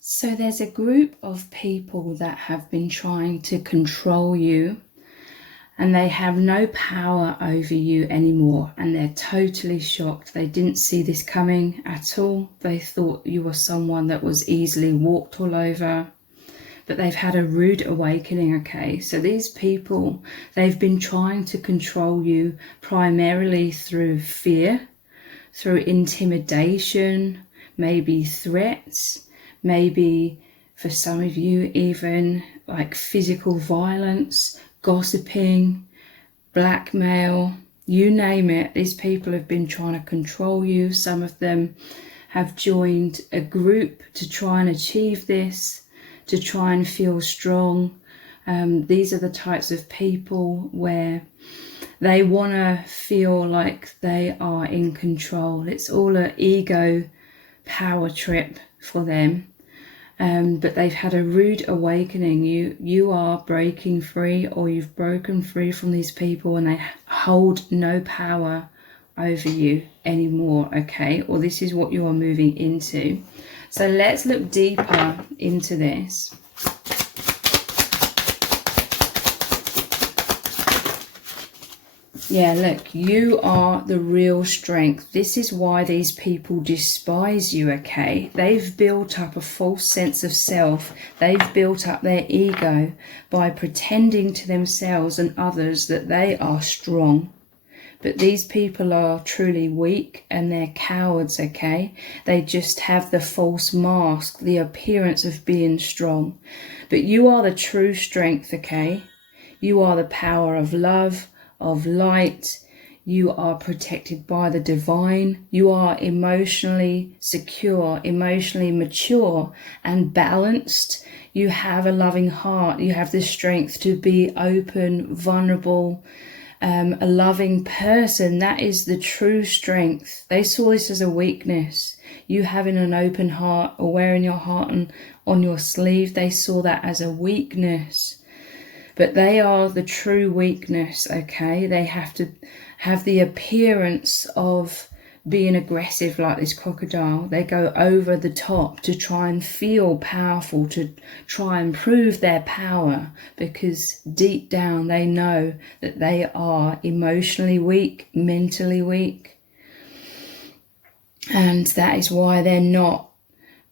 So there's a group of people that have been trying to control you, and they have no power over you anymore, and they're totally shocked. They didn't see this coming at all. They thought you were someone that was easily walked all over, but they've had a rude awakening. Okay, so these people, they've been trying to control you primarily through fear, through intimidation, maybe threats, maybe for some of you even like physical violence, gossiping, blackmail, you name it. These people have been trying to control you. Some of them have joined a group to try and achieve this, to try and feel strong. These are the types of people where they want to feel like they are in control. It's all an ego power trip for them. But they've had a rude awakening. You are breaking free, or you've broken free from these people, and they hold no power over you anymore, okay? Or this is what you are moving into. So let's look deeper into this. Yeah, look, you are the real strength. This is why these people despise you, okay? They've built up a false sense of self. They've built up their ego by pretending to themselves and others that they are strong. But these people are truly weak, and they're cowards, okay? They just have the false mask, the appearance of being strong. But you are the true strength, okay? You are the power of love, of light. You are protected by the divine. You are emotionally secure, emotionally mature and balanced. You have a loving heart. You have the strength to be open, vulnerable, a loving person. That is the true strength. They saw this as a weakness. You having an open heart, or wearing your heart on your sleeve, they saw that as a weakness. But they are the true weakness, okay? They have to have the appearance of being aggressive like this crocodile. They go over the top to try and feel powerful, to try and prove their power, because deep down they know that they are emotionally weak, mentally weak. And that is why they're not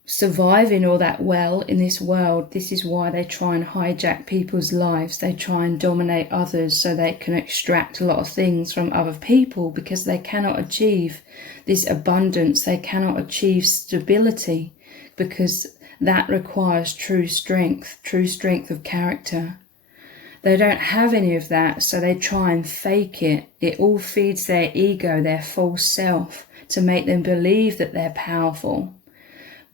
surviving all that well in this world. This is why they try and hijack people's lives. They try and dominate others so they can extract a lot of things from other people, because they cannot achieve this abundance. They cannot achieve stability, because that requires true strength of character. They don't have any of that, so they try and fake it. It all feeds their ego, their false self, to make them believe that they're powerful.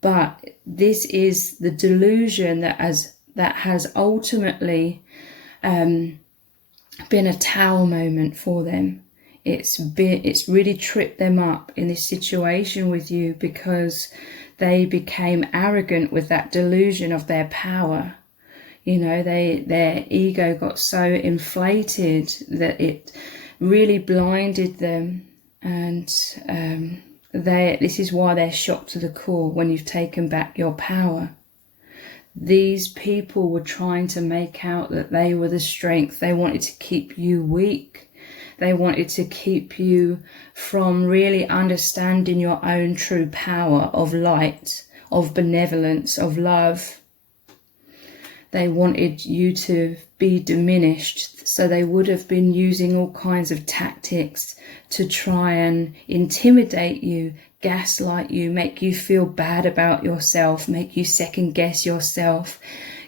But this is the delusion that has ultimately been a tower moment for them. It's really tripped them up in this situation with you, because they became arrogant with that delusion of their power. You know, their ego got so inflated that it really blinded them, and this is why they're shocked to the core when you've taken back your power. These people were trying to make out that they were the strength. They wanted to keep you weak. They wanted to keep you from really understanding your own true power of light, of benevolence, of love. They wanted you to be diminished, so they would have been using all kinds of tactics to try and intimidate you, gaslight you, make you feel bad about yourself, make you second guess yourself,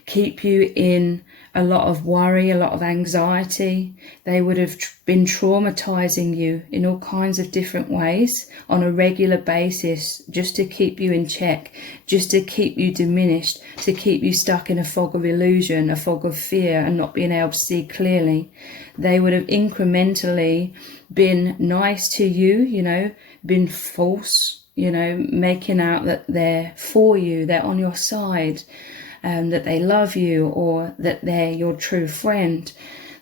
keep you in a lot of worry, a lot of anxiety. They would have been traumatizing you in all kinds of different ways on a regular basis, just to keep you in check, just to keep you diminished, to keep you stuck in a fog of illusion, a fog of fear, and not being able to see clearly. They would have incrementally been nice to you, you know, been false, you know, making out that they're for you, they're on your side, that they love you, or that they're your true friend.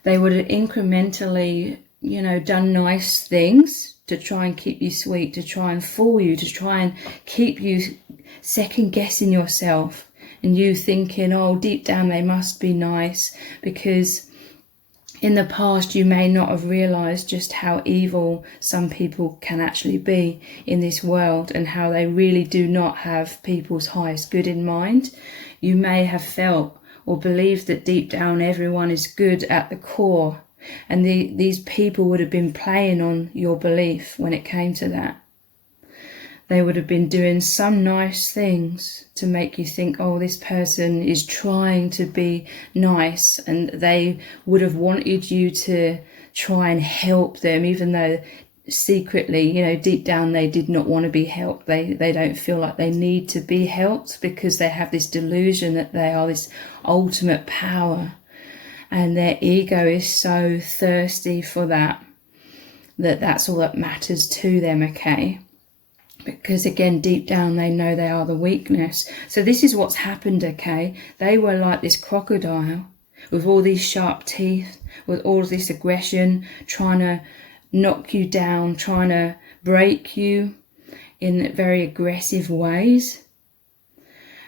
They would have incrementally, you know, done nice things to try and keep you sweet, to try and fool you, to try and keep you second guessing yourself. and you thinking, oh, deep down they must be nice, because in the past you may not have realized just how evil some people can actually be in this world, and how they really do not have people's highest good in mind. You may have felt or believed that deep down everyone is good at the core, and these people would have been playing on your belief when it came to that. They would have been doing some nice things to make you think, oh, this person is trying to be nice, and they would have wanted you to try and help them, even though secretly, you know, deep down they did not want to be helped. They don't feel like they need to be helped, because they have this delusion that they are this ultimate power, and their ego is so thirsty for that's all that matters to them, okay? Because again, deep down they know they are the weakness. So this is what's happened, okay? They were like this crocodile with all these sharp teeth, with all of this aggression, trying to knock you down, trying to break you in very aggressive ways.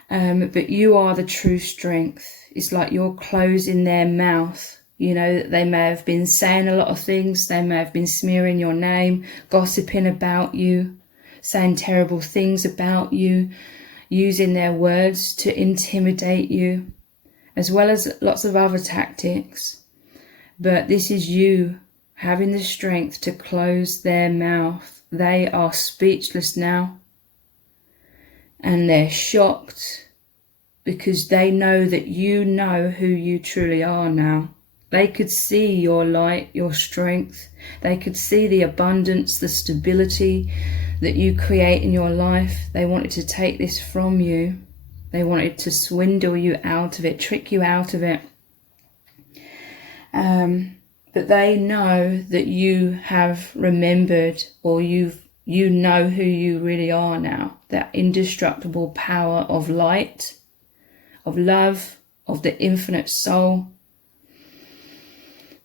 But you are the true strength. It's like you're closing their mouth. You know, they may have been saying a lot of things. They may have been smearing your name, gossiping about you, saying terrible things about you, using their words to intimidate you, as well as lots of other tactics. But this is you having the strength to close their mouth. They are speechless now, and they're shocked, because they know that you know who you truly are now. They could see your light, your strength. They could see the abundance, the stability that you create in your life. They wanted to take this from you. They wanted to swindle you out of it, trick you out of it. But they know that you have remembered, or you know who you really are now. That indestructible power of light, of love, of the infinite soul.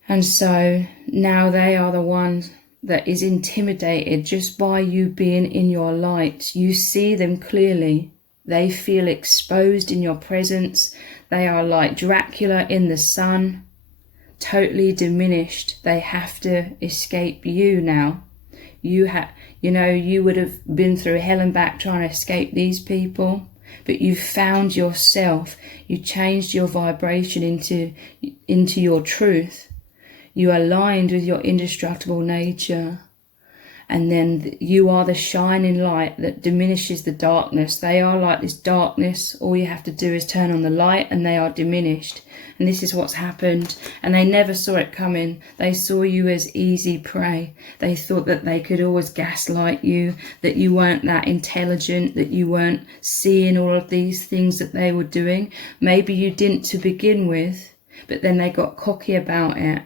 And so now they are the ones that is intimidated just by you being in your light. You see them clearly. They feel exposed in your presence. They are like Dracula in the sun, totally diminished. They have to escape you now. You would have been through hell and back trying to escape these people, but you found yourself. You changed your vibration into your truth. You aligned with your indestructible nature, and then you are the shining light that diminishes the darkness. They are like this darkness. All you have to do is turn on the light and they are diminished. And this is what's happened. And they never saw it coming. They saw you as easy prey. They thought that they could always gaslight you, that you weren't that intelligent, that you weren't seeing all of these things that they were doing. Maybe you didn't to begin with, but then they got cocky about it.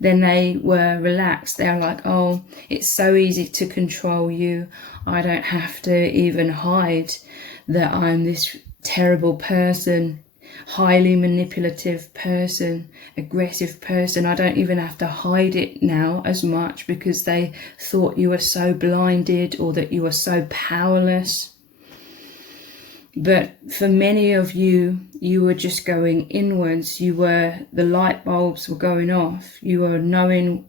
Then they were relaxed. They're like, oh, it's so easy to control you. I don't have to even hide that I'm this terrible person, highly manipulative person, aggressive person. I don't even have to hide it now as much, because they thought you were so blinded, or that you were so powerless. But for many of you, you were just going inwards. The light bulbs were going off. You were knowing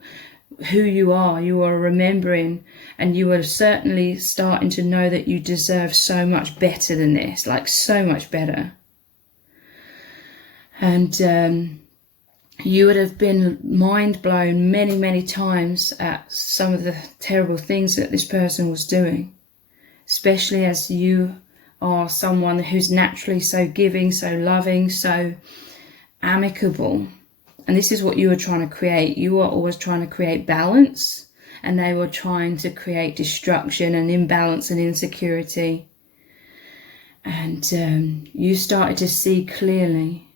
who you are. You were remembering, and you were certainly starting to know that you deserve so much better than this, like so much better. And you would have been mind blown many, many times at some of the terrible things that this person was doing, especially as you are someone who's naturally so giving, so loving, so amicable. And this is what you were trying to create. You were always trying to create balance, and they were trying to create destruction and imbalance and insecurity. And you started to see clearly.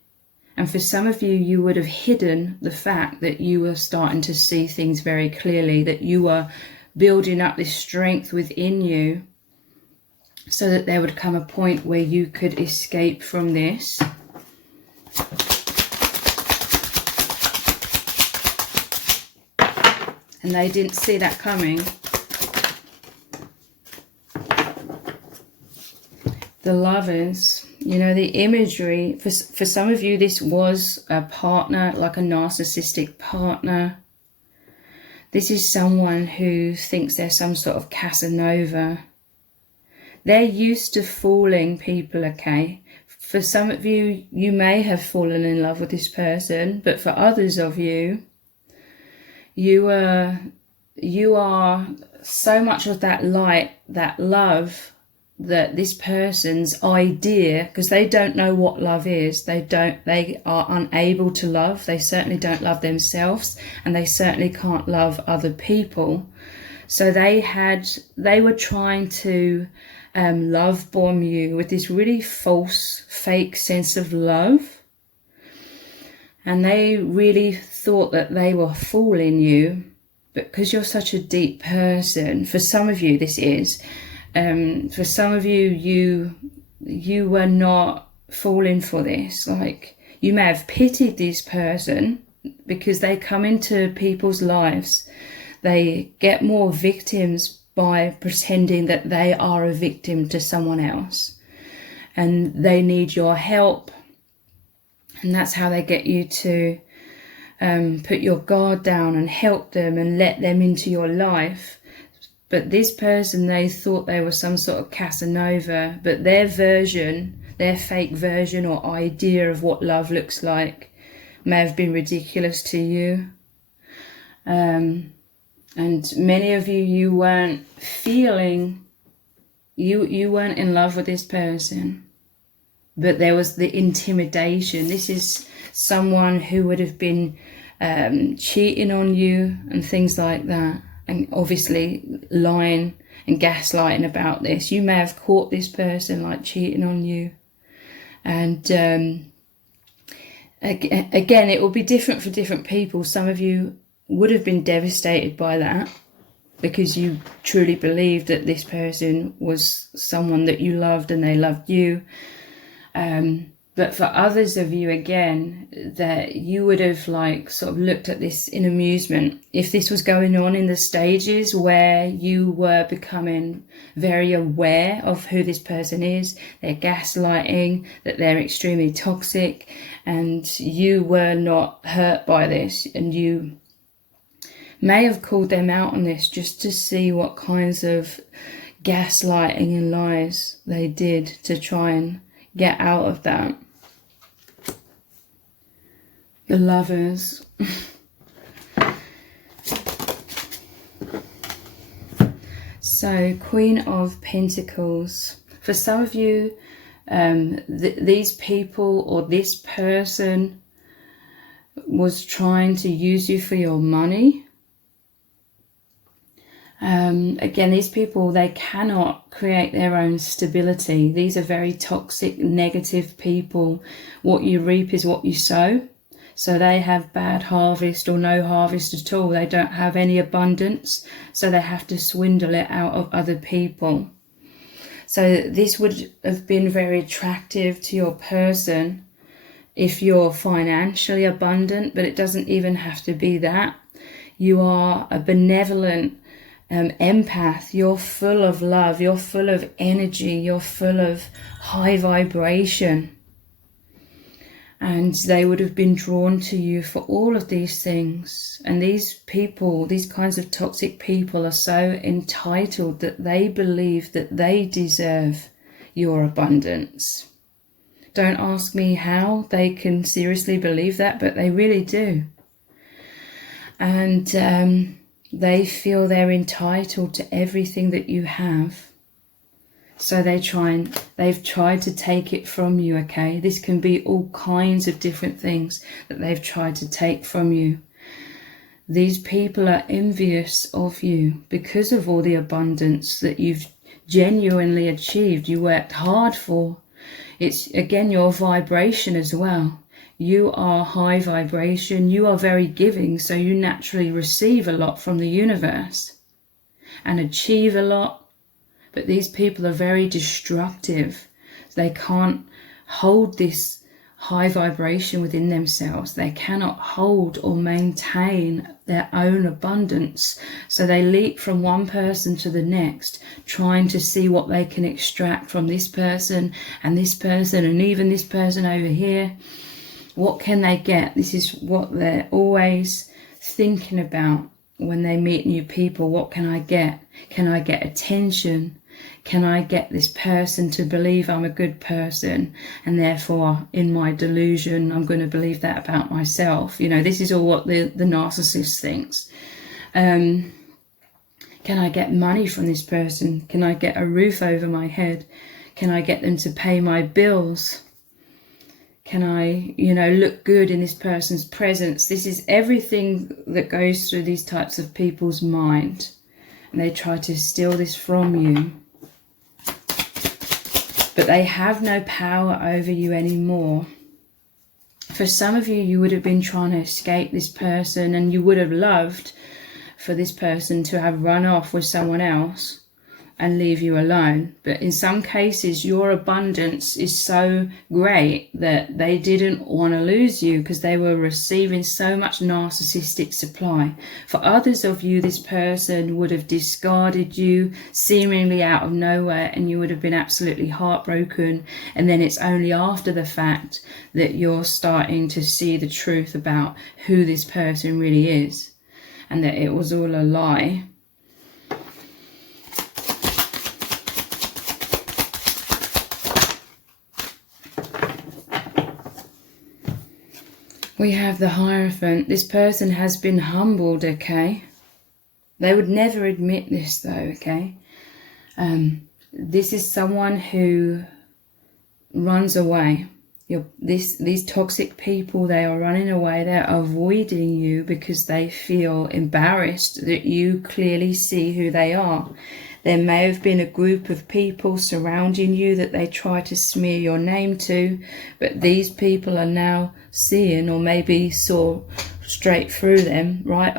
And for some of you, you would have hidden the fact that you were starting to see things very clearly, that you were building up this strength within you, so that there would come a point where you could escape from this. And they didn't see that coming. The Lovers, You know, the imagery, for some of you, this was a partner, like a narcissistic partner. This is someone who thinks they're some sort of Casanova. They're used to fooling people, okay? For some of you, you may have fallen in love with this person, but for others of you, you are so much of that light, that love, that this person's idea, because they don't know what love is, they are unable to love. They certainly don't love themselves, and they certainly can't love other people. So they were trying to love bomb you with this really false, fake sense of love, and they really thought that they were fooling you. But because you're such a deep person, for some of you this is, for some of you, you were not falling for this. Like, you may have pitied this person because they come into people's lives. They get more victims by pretending that they are a victim to someone else, and they need your help. And that's how they get you to put your guard down and help them and let them into your life. But this person, they thought they were some sort of Casanova, but their version, their fake version or idea of what love looks like may have been ridiculous to you. And many of you, you weren't feeling, you weren't in love with this person, but there was the intimidation. This is someone who would have been cheating on you and things like that, and obviously lying and gaslighting about this. You may have caught this person like cheating on you, and again, it will be different for different people. Some of you would have been devastated by that because you truly believed that this person was someone that you loved and they loved you. But for others of you, again, that you would have like sort of looked at this in amusement. If this was going on in the stages where you were becoming very aware of who this person is, they're gaslighting, that they're extremely toxic, and you were not hurt by this, and you may have called them out on this just to see what kinds of gaslighting and lies they did to try and get out of that. The Lovers. So, Queen of Pentacles. For some of you, these people or this person was trying to use you for your money. Again, these people, they cannot create their own stability. These are very toxic, negative people. What you reap is what you sow. So they have bad harvest or no harvest at all. They don't have any abundance, so they have to swindle it out of other people. So this would have been very attractive to your person if you're financially abundant, but it doesn't even have to be that. You are a benevolent empath. You're full of love, you're full of energy, you're full of high vibration, and they would have been drawn to you for all of these things. And these people, these kinds of toxic people, are so entitled that they believe that they deserve your abundance. Don't ask me how they can seriously believe that, but they really do. And they feel they're entitled to everything that you have. So they've tried to take it from you, okay? This can be all kinds of different things that they've tried to take from you. These people are envious of you because of all the abundance that you've genuinely achieved, you worked hard for. It's, again, your vibration as well. You are high vibration, you are very giving, so you naturally receive a lot from the universe and achieve a lot. But these people are very destructive. They can't hold this high vibration within themselves. They cannot hold or maintain their own abundance. So they leap from one person to the next, trying to see what they can extract from this person and this person and even this person over here. What can they get? This is what they're always thinking about when they meet new people. What can I get? Can I get attention? Can I get this person to believe I'm a good person, and therefore in my delusion I'm going to believe that about myself? You know, this is all what the narcissist thinks. Can I get money from this person? Can I get a roof over my head? Can I get them to pay my bills? Can I, you know, look good in this person's presence? This is everything that goes through these types of people's mind. And they try to steal this from you. But they have no power over you anymore. For some of you, you would have been trying to escape this person, and you would have loved for this person to have run off with someone else and leave you alone. But in some cases, your abundance is so great that they didn't want to lose you because they were receiving so much narcissistic supply. For others of you, this person would have discarded you seemingly out of nowhere, and you would have been absolutely heartbroken. And then it's only after the fact that you're starting to see the truth about who this person really is, and that it was all a lie. We have the Hierophant. This person has been humbled, okay? They would never admit this though, okay? This is someone who runs away. These toxic people, they are running away. They're avoiding you because they feel embarrassed that you clearly see who they are. There may have been a group of people surrounding you that they try to smear your name to, but these people are now seeing, or maybe saw straight through them, right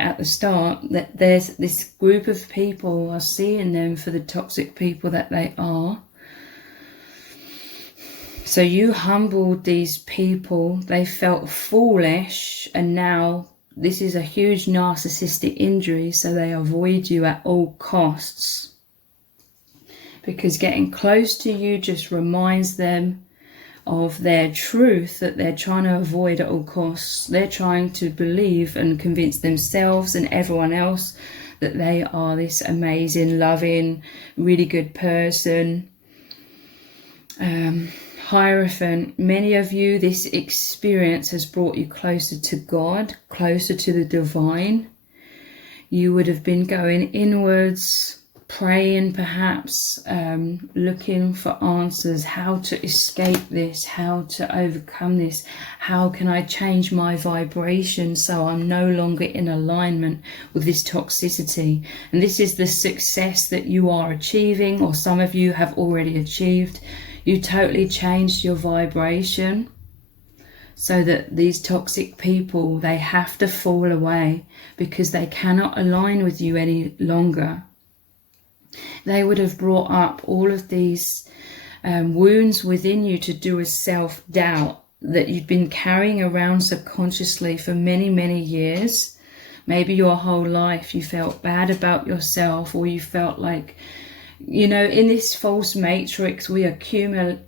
at the start, that there's this group of people are seeing them for the toxic people that they are. So you humbled these people. They felt foolish, and now this is a huge narcissistic injury, so they avoid you at all costs. Because getting close to you just reminds them of their truth that they're trying to avoid at all costs. They're trying to believe and convince themselves and everyone else that they are this amazing, loving, really good person. Hierophant, many of you, this experience has brought you closer to God, closer to the divine. You would have been going inwards, praying perhaps, looking for answers, how to escape this, how to overcome this, how can I change my vibration so I'm no longer in alignment with this toxicity. And this is the success that you are achieving, or some of you have already achieved. You totally changed your vibration so that these toxic people, they have to fall away because they cannot align with you any longer. They would have brought up all of these wounds within you to do with self-doubt that you've been carrying around subconsciously for many, many years. Maybe your whole life you felt bad about yourself, or you felt like, you know, in this false matrix, we accumulate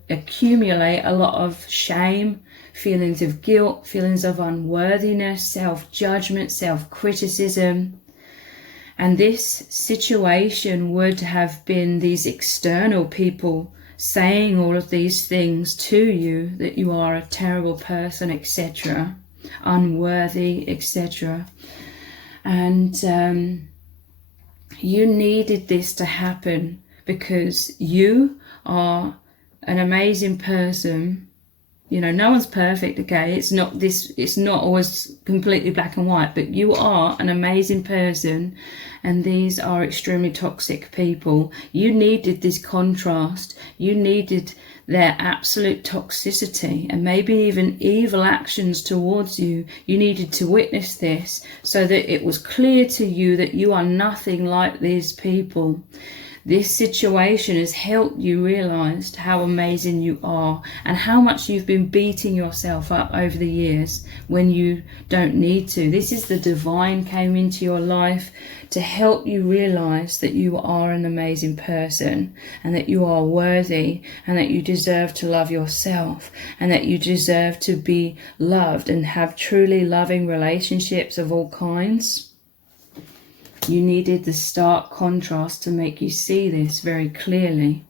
a lot of shame, feelings of guilt, feelings of unworthiness, self-judgment, self-criticism. And this situation would have been these external people saying all of these things to you, that you are a terrible person, etc., unworthy, etc. And you needed this to happen because you are an amazing person. You know, no one's perfect, okay? It's not always completely black and white, but you are an amazing person, and these are extremely toxic people. You needed this contrast. You needed their absolute toxicity and maybe even evil actions towards you. You needed to witness this so that it was clear to you that you are nothing like these people. This situation has helped you realize how amazing you are and how much you've been beating yourself up over the years when you don't need to. This is the divine came into your life to help you realize that you are an amazing person and that you are worthy and that you deserve to love yourself and that you deserve to be loved and have truly loving relationships of all kinds. You needed the stark contrast to make you see this very clearly.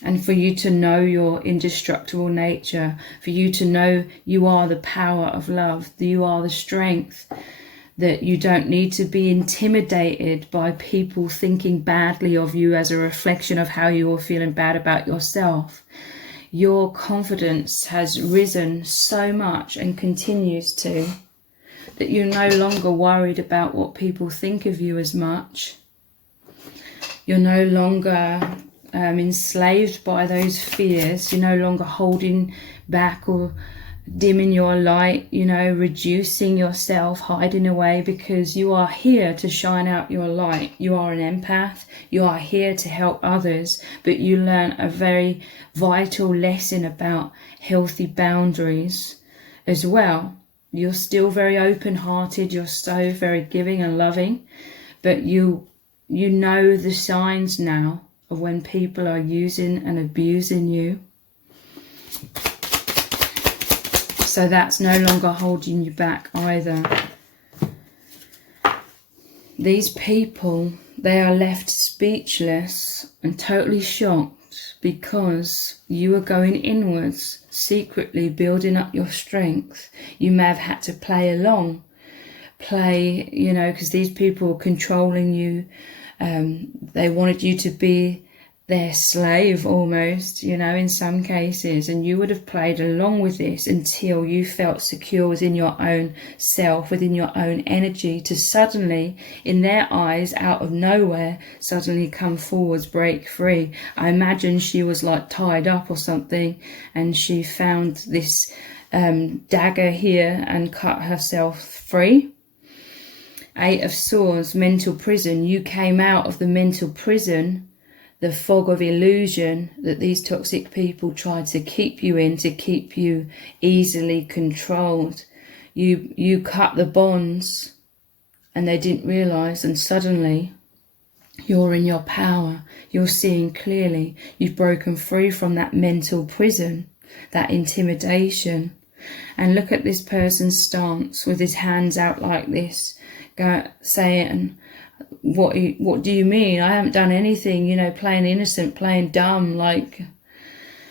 And for you to know your indestructible nature, for you to know you are the power of love, that you are the strength, that you don't need to be intimidated by people thinking badly of you as a reflection of how you are feeling bad about yourself. Your confidence has risen so much and continues to, that you're no longer worried about what people think of you as much. You're no longer enslaved by those fears. You're no longer holding back or dimming your light, reducing yourself, hiding away, because you are here to shine out your light. You are an empath. You are here to help others, but you learn a very vital lesson about healthy boundaries as well. You're still very open-hearted, you're so very giving and loving, but you know the signs now of when people are using and abusing you. So that's no longer holding you back either. These people, they are left speechless and totally shocked because you are going inwards, secretly building up your strength. You may have had to play along, because these people were controlling you. They wanted you to be their slave almost, in some cases, and you would have played along with this until you felt secure within your own self, within your own energy, to suddenly, in their eyes, out of nowhere, suddenly come forwards, break free. I imagine she was like tied up or something, and she found this dagger here and cut herself free. 8 of Swords, mental prison. You came out of the mental prison, the fog of illusion that these toxic people tried to keep you in, to keep you easily controlled. You cut the bonds and they didn't realize, and suddenly you're in your power. You're seeing clearly. You've broken free from that mental prison, that intimidation. And look at this person's stance with his hands out like this, saying, what do you mean? I haven't done anything, playing innocent, playing dumb,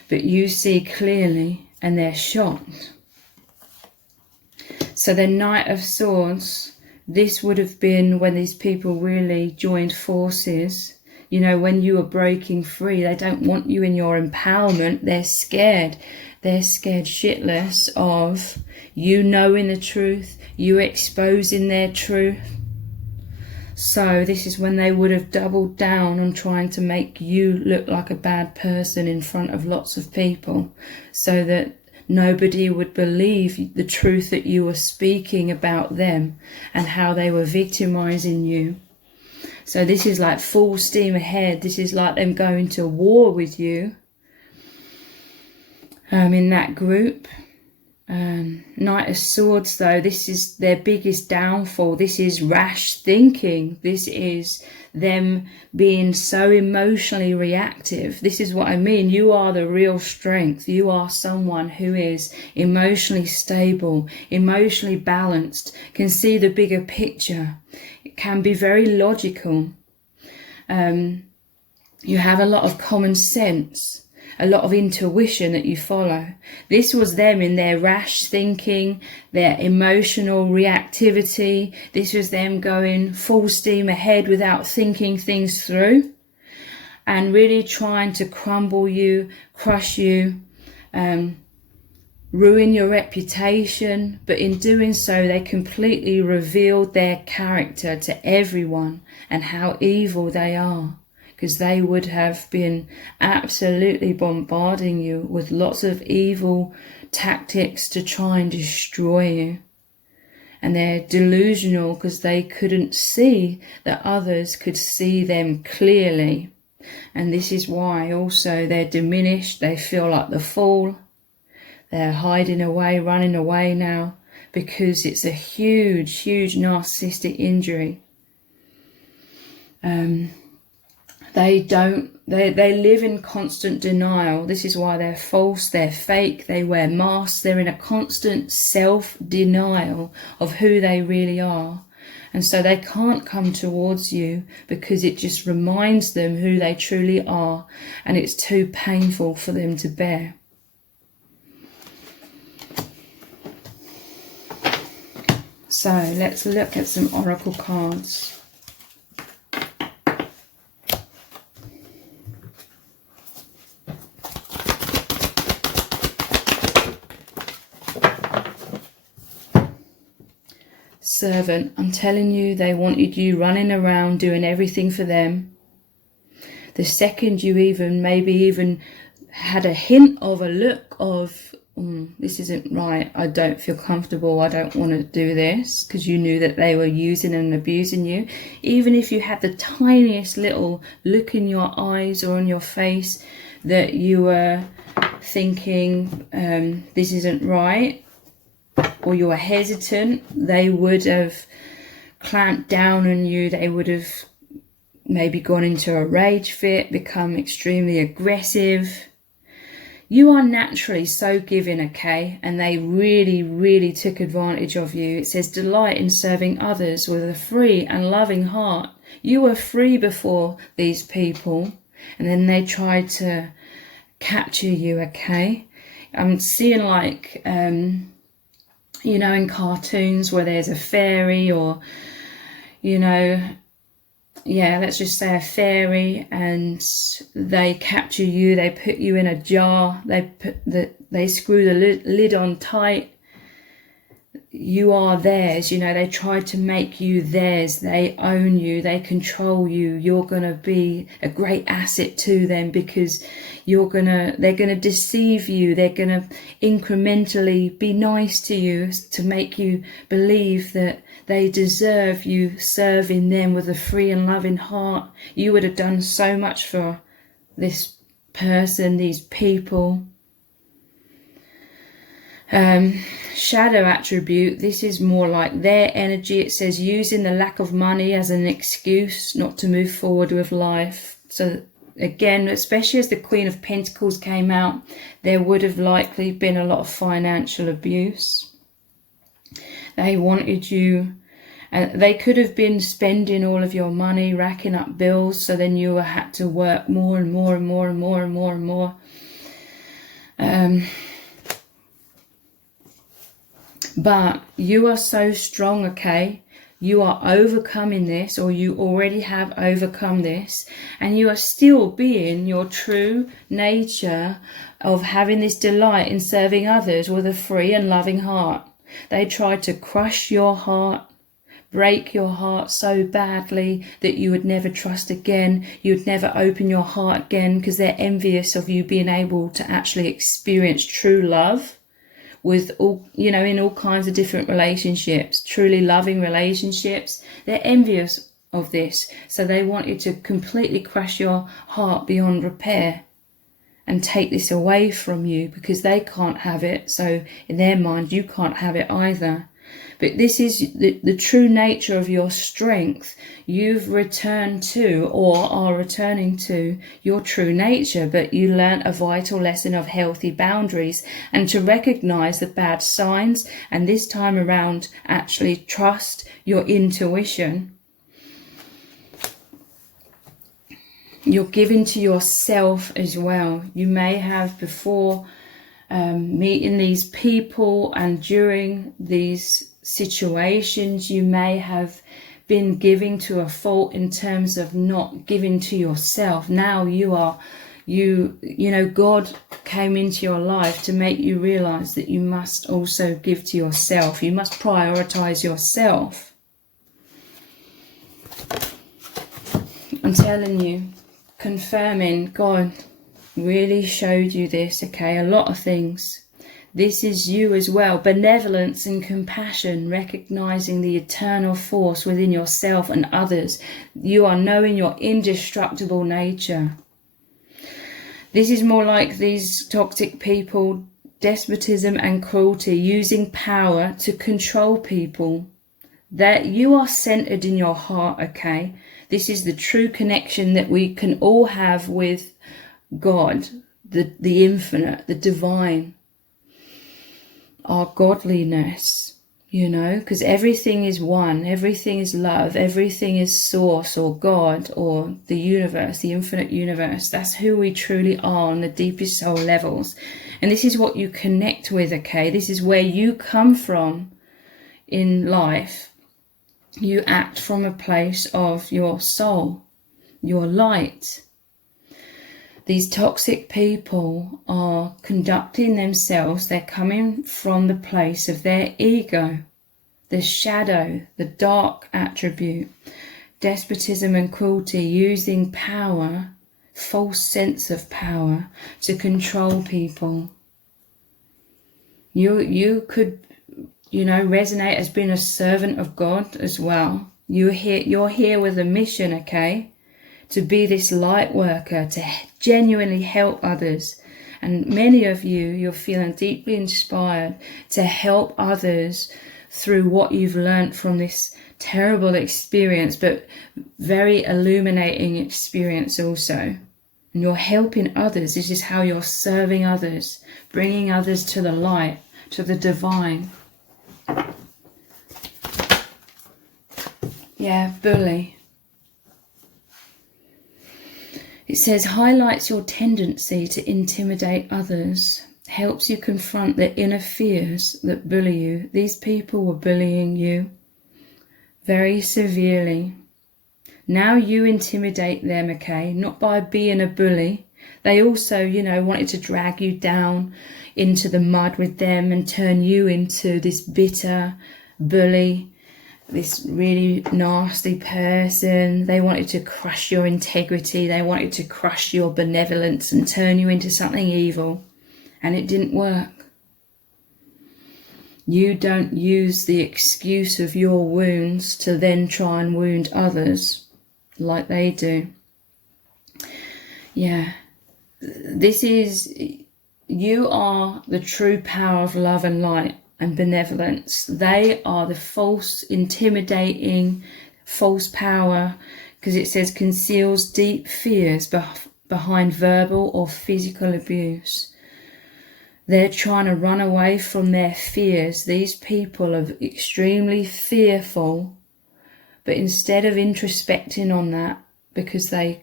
but you see clearly and they're shocked. So the Knight of Swords, this would have been when these people really joined forces. When you are breaking free, they don't want you in your empowerment. They're scared. They're scared shitless of you knowing the truth, you exposing their truth. So this is when they would have doubled down on trying to make you look like a bad person in front of lots of people, so that nobody would believe the truth that you were speaking about them and how they were victimizing you. So this is like full steam ahead. This is like them going to war with you in that group. Knight of Swords, though, this is their biggest downfall. This is rash thinking. This is them being so emotionally reactive. This is what I mean. You are the real strength. You are someone who is emotionally stable, emotionally balanced, can see the bigger picture. It can be very logical. You have a lot of common sense, a lot of intuition that you follow. This was them in their rash thinking, their emotional reactivity. This was them going full steam ahead without thinking things through and really trying to crumble you, crush you, ruin your reputation. But in doing so, they completely revealed their character to everyone and how evil they are, because they would have been absolutely bombarding you with lots of evil tactics to try and destroy you. And they're delusional because they couldn't see that others could see them clearly. And this is why also they're diminished. They feel like the fool. They're hiding away, running away now, because it's a huge, huge narcissistic injury. They live in constant denial. This is why they're false, they're fake, they wear masks, they're in a constant self-denial of who they really are. And so they can't come towards you because it just reminds them who they truly are, and it's too painful for them to bear. So let's look at some oracle cards. Servant, I'm telling you, they wanted you running around doing everything for them. The second you maybe even had a hint of a look of, this isn't right, I don't feel comfortable, I don't want to do this, because you knew that they were using and abusing you. Even if you had the tiniest little look in your eyes or on your face that you were thinking, this isn't right, or you were hesitant, they would have clamped down on you. They would have maybe gone into a rage fit, become extremely aggressive. You are naturally so giving, okay? And they really, really took advantage of you. It says, delight in serving others with a free and loving heart. You were free before these people, and then they tried to capture you, okay? I'm seeing like, you know, in cartoons where there's a fairy, or, you know, yeah, let's just say a fairy, and they capture you, they put you in a jar, they screw the lid on tight. You are theirs, you know, they try to make you theirs, they own you, they control you. You're going to be a great asset to them because they're going to deceive you, they're going to incrementally be nice to you to make you believe that they deserve you serving them with a free and loving heart. You would have done so much for this person, these people. Shadow attribute, this is more like their energy. It says using the lack of money as an excuse not to move forward with life. So again, especially as the Queen of Pentacles came out, there would have likely been a lot of financial abuse. They wanted you, and they could have been spending all of your money, racking up bills, so then you had to work more and more and more and more and more and more. But you are so strong, okay? You are overcoming this, or you already have overcome this, and you are still being your true nature of having this delight in serving others with a free and loving heart. They tried to crush your heart, break your heart so badly that you would never trust again. You would never open your heart again because they're envious of you being able to actually experience true love with all, you know, in all kinds of different relationships, truly loving relationships. They're envious of this. So they wanted to completely crush your heart beyond repair and take this away from you because they can't have it. So in their mind, you can't have it either. But this is the true nature of your strength. You've returned to, or are returning to, your true nature, but you learn a vital lesson of healthy boundaries and to recognize the bad signs, and this time around actually trust your intuition. You're giving to yourself as well. You may have before meeting these people and during these situations, you may have been giving to a fault in terms of not giving to yourself. Now you know, God came into your life to make you realize that you must also give to yourself. You must prioritize yourself. I'm telling you, confirming, God really showed you this, okay? A lot of things. This is you as well. Benevolence and compassion, recognizing the eternal force within yourself and others. You are knowing your indestructible nature. This is more like these toxic people, despotism and cruelty, using power to control people. That you are centered in your heart, okay? This is the true connection that we can all have with God, the infinite, the divine, our godliness, you know, because everything is one, everything is love, everything is source or God or the universe, the infinite universe. That's who we truly are on the deepest soul levels. And this is what you connect with, okay? This is where you come from in life. You act from a place of your soul, your light. These toxic people are conducting themselves. They're coming from the place of their ego, the shadow, the dark attribute, despotism and cruelty, using power, false sense of power, to control people. You could, you know, resonate as being a servant of God as well. You're here with a mission, okay? To be this light worker, to genuinely help others. And many of you're feeling deeply inspired to help others through what you've learned from this terrible experience, but very illuminating experience also. And you're helping others. This is how you're serving others, bringing others to the light, to the divine. Yeah, bully. It says, highlights your tendency to intimidate others, helps you confront the inner fears that bully you. These people were bullying you very severely. Now you intimidate them, okay? Not by being a bully. They also, you know, wanted to drag you down into the mud with them and turn you into this bitter bully, this really nasty person. They wanted to crush your integrity. They wanted to crush your benevolence and turn you into something evil. And it didn't work. You don't use the excuse of your wounds to then try and wound others like they do. Yeah. This is, you are the true power of love and light and benevolence. They are the false, intimidating, false power, because it says conceals deep fears behind verbal or physical abuse. They're trying to run away from their fears. These people are extremely fearful, but instead of introspecting on that, because they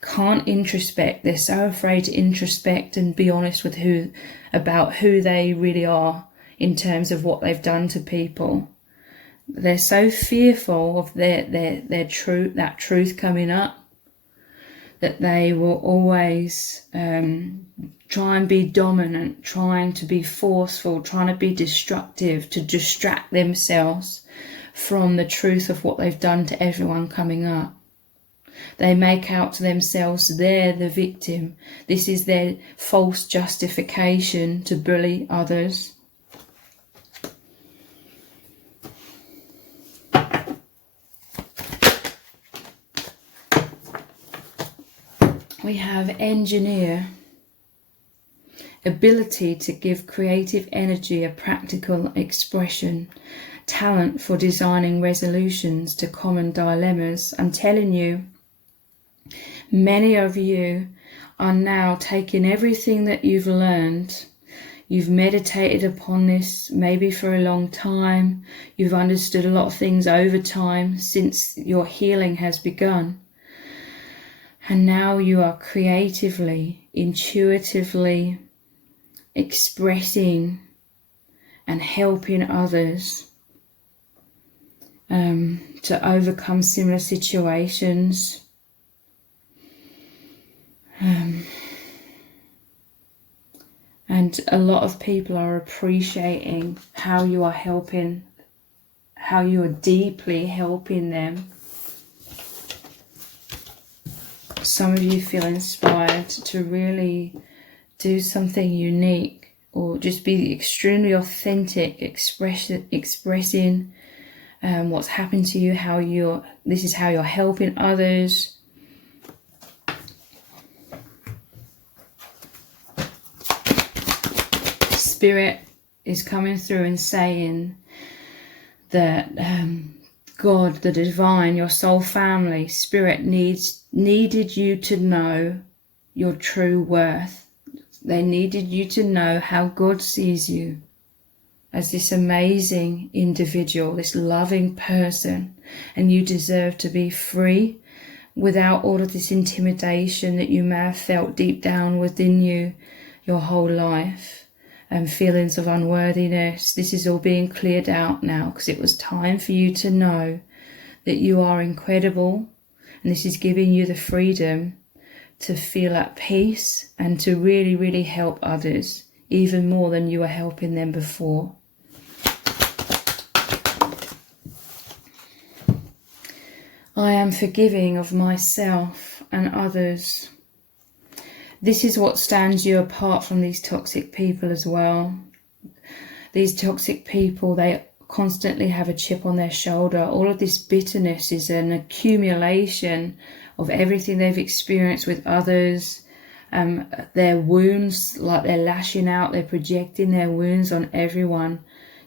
can't introspect, they're so afraid to introspect and be honest with about who they really are in terms of what they've done to people. They're so fearful of their truth, that truth coming up, that they will always try and be dominant, trying to be forceful, trying to be destructive, to distract themselves from the truth of what they've done to everyone coming up. They make out to themselves they're the victim. This is their false justification to bully others. We have engineer, ability to give creative energy a practical expression, talent for designing resolutions to common dilemmas. I'm telling you, many of you are now taking everything that you've learned. You've meditated upon this maybe for a long time. You've understood a lot of things over time since your healing has begun. And now you are creatively, intuitively expressing and helping others to overcome similar situations. And a lot of people are appreciating how you are helping, how you are deeply helping them. Some of you feel inspired to really do something unique or just be extremely authentic, expressing what's happened to you, this is how you're helping others. Spirit is coming through and saying that God, the divine, your soul family, Spirit needed you to know your true worth. They needed you to know how God sees you as this amazing individual, this loving person, and you deserve to be free without all of this intimidation that you may have felt deep down within you your whole life. And feelings of unworthiness. This is all being cleared out now, because it was time for you to know that you are incredible, and this is giving you the freedom to feel at peace and to really, really help others even more than you were helping them before. I am forgiving of myself and others. This is what stands you apart from these toxic people as well. These toxic people, they constantly have a chip on their shoulder. All of this bitterness is an accumulation of everything they've experienced with others. Their wounds, like they're lashing out, they're projecting their wounds on everyone.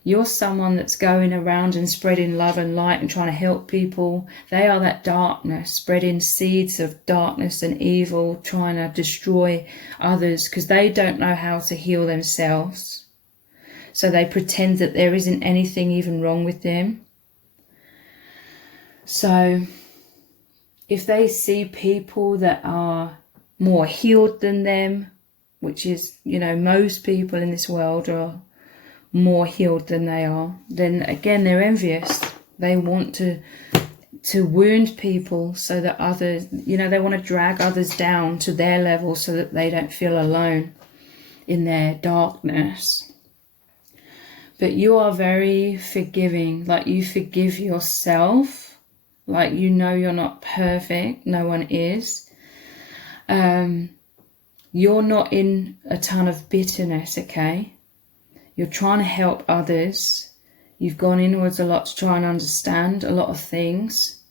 You're someone that's going around and spreading love and light and trying to help people. They are that darkness, spreading seeds of darkness and evil, trying to destroy others because they don't know how to heal themselves. So they pretend that there isn't anything even wrong with them. So if they see people that are more healed than them, which is, most people in this world are more healed than they are, then again they're envious. They want to wound people so that others, they want to drag others down to their level so that they don't feel alone in their darkness. But you are very forgiving, like you forgive yourself, like you're not perfect, no one is. You're not in a ton of bitterness, okay? You're trying to help others. You've gone inwards a lot to try and understand a lot of things.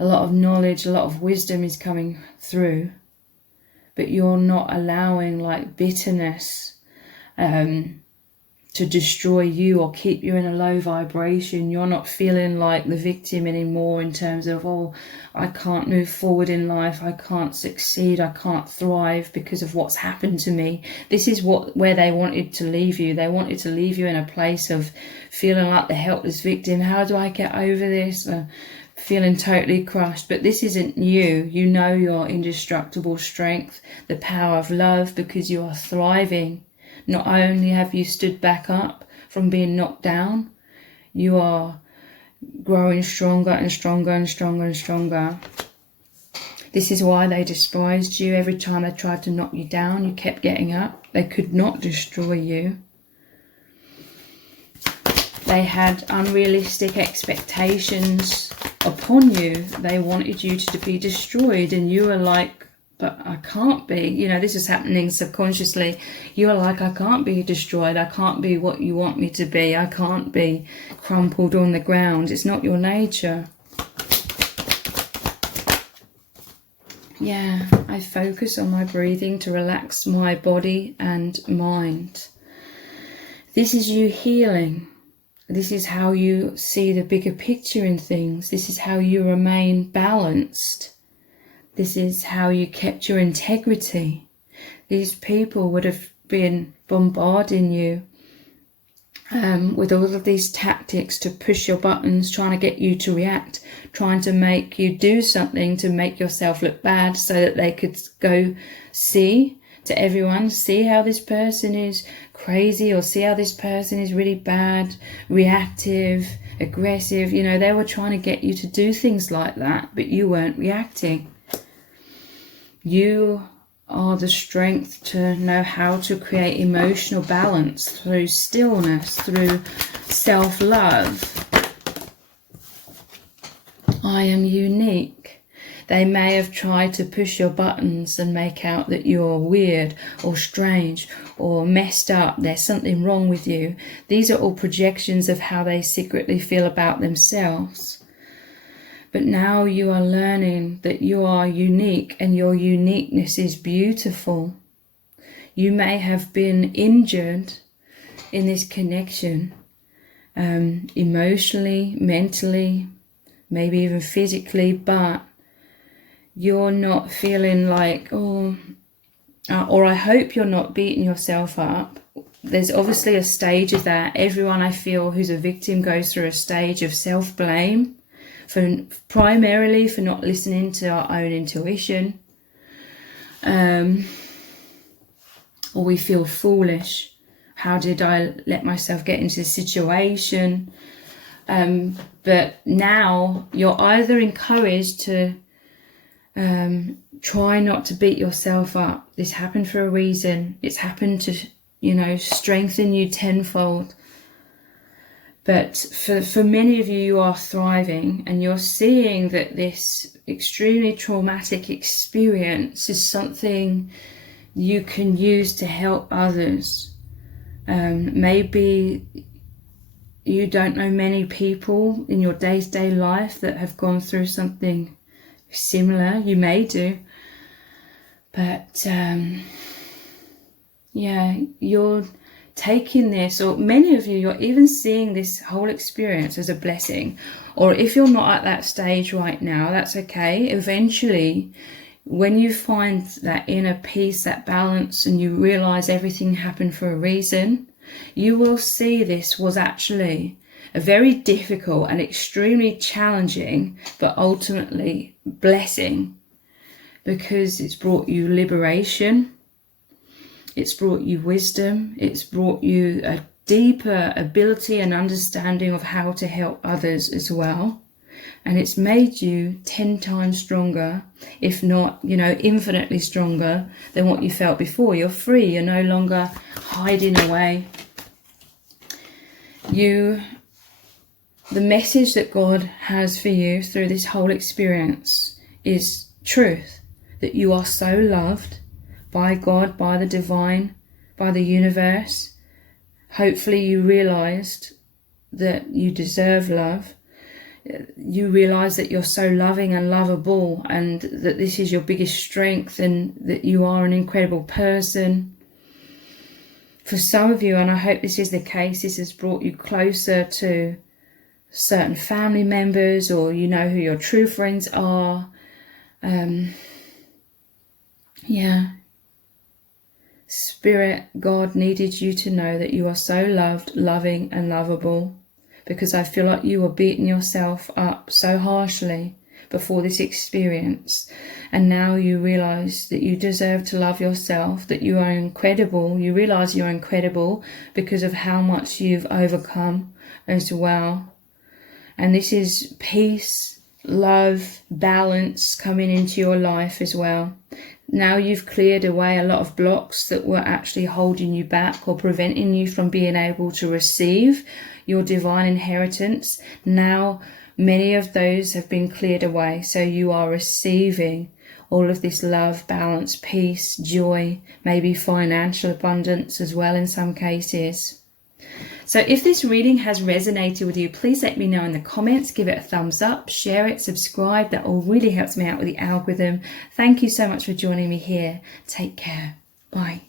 A lot of knowledge, a lot of wisdom is coming through. But you're not allowing bitterness to destroy you or keep you in a low vibration. You're not feeling like the victim anymore in terms of, I can't move forward in life, I can't succeed, I can't thrive because of what's happened to me. This is where they wanted to leave you. They wanted to leave you in a place of feeling like the helpless victim. How do I get over this? Feeling totally crushed. But this isn't you. You know your indestructible strength, the power of love, because you are thriving. Not only have you stood back up from being knocked down, you are growing stronger and stronger and stronger and stronger. This is why they despised you. Every time they tried to knock you down, you kept getting up. They could not destroy you. They had unrealistic expectations upon you. They wanted you to be destroyed, and you were like, but I can't be. This is happening subconsciously. You are like, I can't be destroyed. I can't be what you want me to be. I can't be crumpled on the ground. It's not your nature. Yeah, I focus on my breathing to relax my body and mind. This is you healing. This is how you see the bigger picture in things. This is how you remain balanced. This is how you kept your integrity. These people would have been bombarding you with all of these tactics to push your buttons, trying to get you to react, trying to make you do something to make yourself look bad so that they could go see to everyone, see how this person is crazy, or see how this person is really bad, reactive, aggressive. They were trying to get you to do things like that, but you weren't reacting. You are the strength to know how to create emotional balance through stillness, through self-love. I am unique. They may have tried to push your buttons and make out that you're weird or strange or messed up. There's something wrong with you. These are all projections of how they secretly feel about themselves. But now you are learning that you are unique and your uniqueness is beautiful. You may have been injured in this connection, emotionally, mentally, maybe even physically, but you're not feeling like, or I hope you're not beating yourself up. There's obviously a stage of that. Everyone, I feel, who's a victim goes through a stage of self-blame, primarily for not listening to our own intuition. Or we feel foolish. How did I let myself get into this situation? But now you're either encouraged to try not to beat yourself up. This happened for a reason. It's happened to, strengthen you tenfold. But for many of you, you are thriving and you're seeing that this extremely traumatic experience is something you can use to help others. Maybe you don't know many people in your day-to-day life that have gone through something similar. You may do. But you're taking this, or many of you, you're even seeing this whole experience as a blessing. Or if you're not at that stage right now, that's okay. Eventually, when you find that inner peace, that balance, and you realize everything happened for a reason, you will see this was actually a very difficult and extremely challenging, but ultimately blessing, because it's brought you liberation. It's brought you wisdom. It's brought you a deeper ability and understanding of how to help others as well. And it's made you 10 times stronger, if not, infinitely stronger than what you felt before. You're free. You're no longer hiding away. The message that God has for you through this whole experience is truth, that you are so loved by God, by the divine, by the universe. Hopefully you realized that you deserve love. You realize that you're so loving and lovable, and that this is your biggest strength, and that you are an incredible person. For some of you, and I hope this is the case, this has brought you closer to certain family members, or you know who your true friends are. Spirit, God needed you to know that you are so loved, loving and lovable, because I feel like you were beating yourself up so harshly before this experience, and now you realize that you deserve to love yourself, that you are incredible. You realize you're incredible because of how much you've overcome as well. And this is peace, love, balance coming into your life as well. Now you've cleared away a lot of blocks that were actually holding you back or preventing you from being able to receive your divine inheritance. Now many of those have been cleared away, so you are receiving all of this love, balance, peace, joy, maybe financial abundance as well in some cases. So if this reading has resonated with you, please let me know in the comments. Give it a thumbs up, share it, subscribe. That all really helps me out with the algorithm. Thank you so much for joining me here. Take care. Bye.